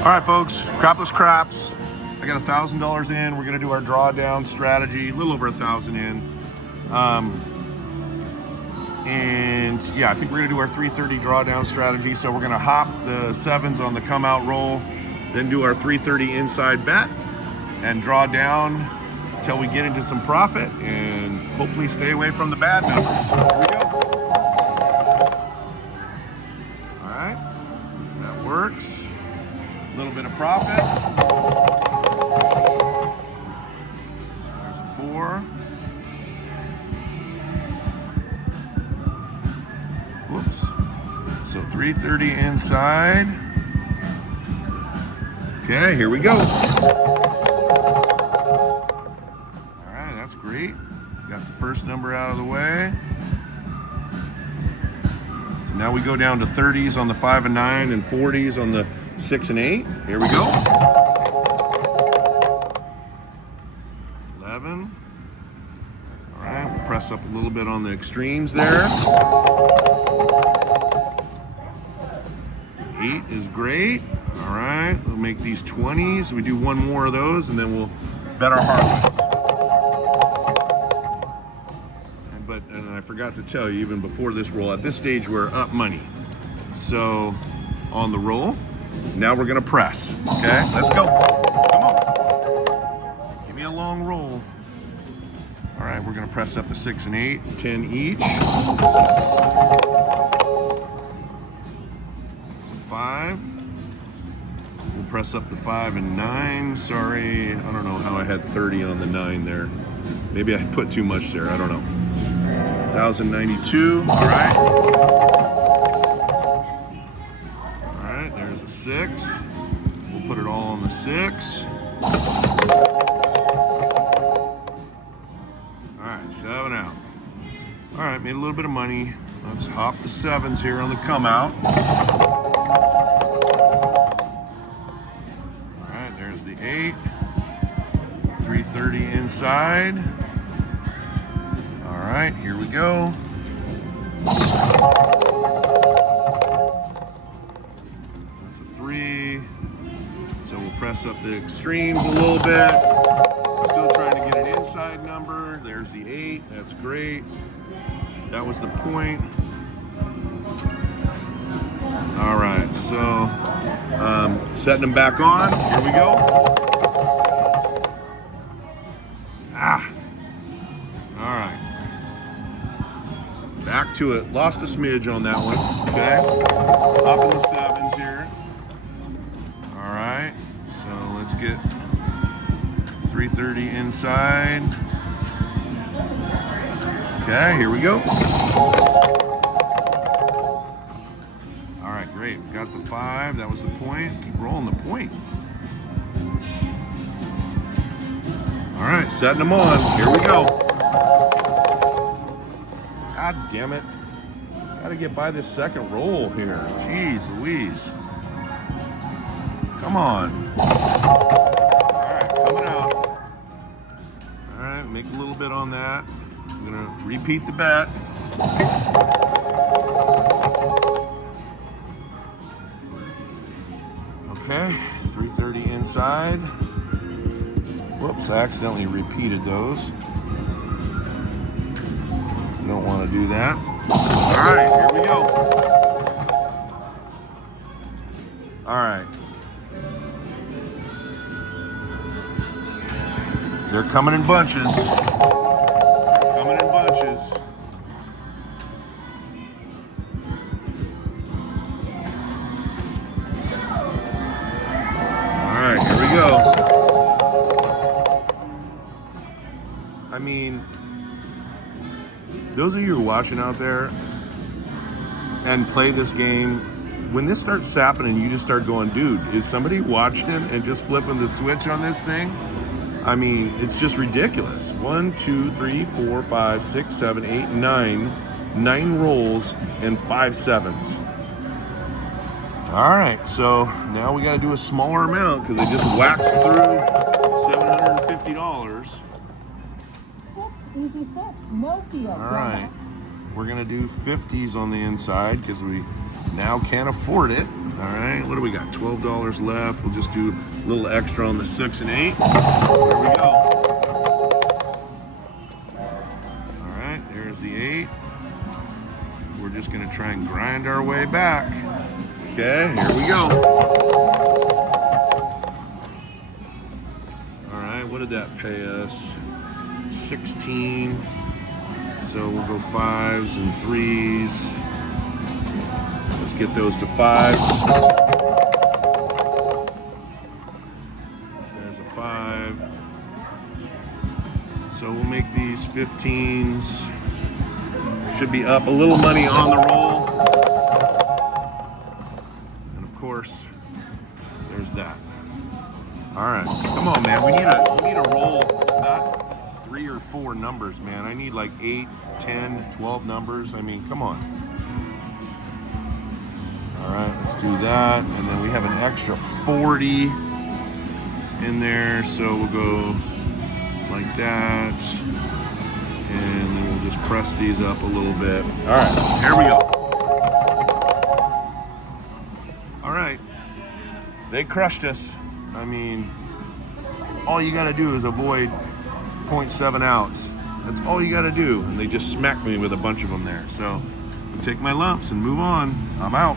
All right, folks, crapless craps. I got $1,000 in. We're gonna do our drawdown strategy, a little over 1,000 in. And yeah, I think we're gonna do our 330 drawdown strategy. So we're gonna hop the sevens on the come out roll, then do our 330 inside bet and draw down until we get into some profit and hopefully stay away from the bad numbers. Here we go. All right, that works. A little bit of profit. There's a 4. Whoops. So 330 inside. Okay, here we go. All right, that's great. Got the first number out of the way. So now we go down to 30s on the 5 and 9 and 40s on the 6 and 8. Here we go. 11. All right, we'll press up a little bit on the extremes there. 8 is great. All right, we'll make these 20s. We do one more of those and then we'll bet our harrahs. And I forgot to tell you, even before this roll, at this stage we're up money. So on the roll, now we're gonna press, okay? Let's go, come on. Give me a long roll. All right, we're gonna press up the 6 and 8, 10 each. 5. We'll press up the 5 and 9. Sorry, I don't know how I had 30 on the 9 there. Maybe I put too much there, I don't know. 1,092, all right. 6. We'll put it all on the 6. All right, 7 out. All right, made a little bit of money. Let's hop the 7s here on the come out. All right, there's the 8. 330 inside. All right, here we go. So we'll press up the extremes a little bit. Still trying to get an inside number. There's the 8. That's great. That was the point. All right, so setting them back on. Here we go. All right. Back to it. Lost a smidge on that one. Okay. Up in the 7s here. All right, so let's get 330 inside. Okay, here we go. All right, great. We got the 5. That was the point. Keep rolling the point. All right, setting them on. Here we go. God damn it. Got to get by this second roll here. Jeez Louise. Come on. All right, coming out. All right, make a little bit on that. I'm gonna repeat the bet. Okay, 330 inside. Whoops, I accidentally repeated those. Don't want to do that. All right, here we go. All right. They're coming in bunches. Coming in bunches. All right, here we go. I mean, those of you who are watching out there and play this game, when this starts happening, you just start going, dude, is somebody watching and just flipping the switch on this thing? I mean, it's just ridiculous. 1, 2, 3, 4, 5, 6, 7, 8, 9. 9 rolls and 5 sevens. All right, so now we got to do a smaller amount because they just waxed through $750. 6, easy 6, no feel. All right, we're gonna do 50s on the inside because we now can't afford it. All right, what do we got? $12 left. We'll just do a little extra on the 6 and 8. There we go. All right, there's the 8. We're just gonna try and grind our way back. Okay, here we go. All right, what did that pay us? 16. So we'll go 5s and 3s. Let's get those to 5s. There's a 5. So we'll make these 15s. Should be up a little money on the roll. And of course, there's that. All right, come on, man. We need a roll, not 3 or 4 numbers, man. I need like 8, 10, 12 numbers. I mean, come on. All right, let's do that. And then we have an extra 40 in there. So we'll go like that. And then we'll just press these up a little bit. All right, here we go. All right, they crushed us. I mean, all you gotta do is avoid 0.7 ounce. That's all you gotta do. And they just smacked me with a bunch of them there. So I'll take my lumps and move on. I'm out.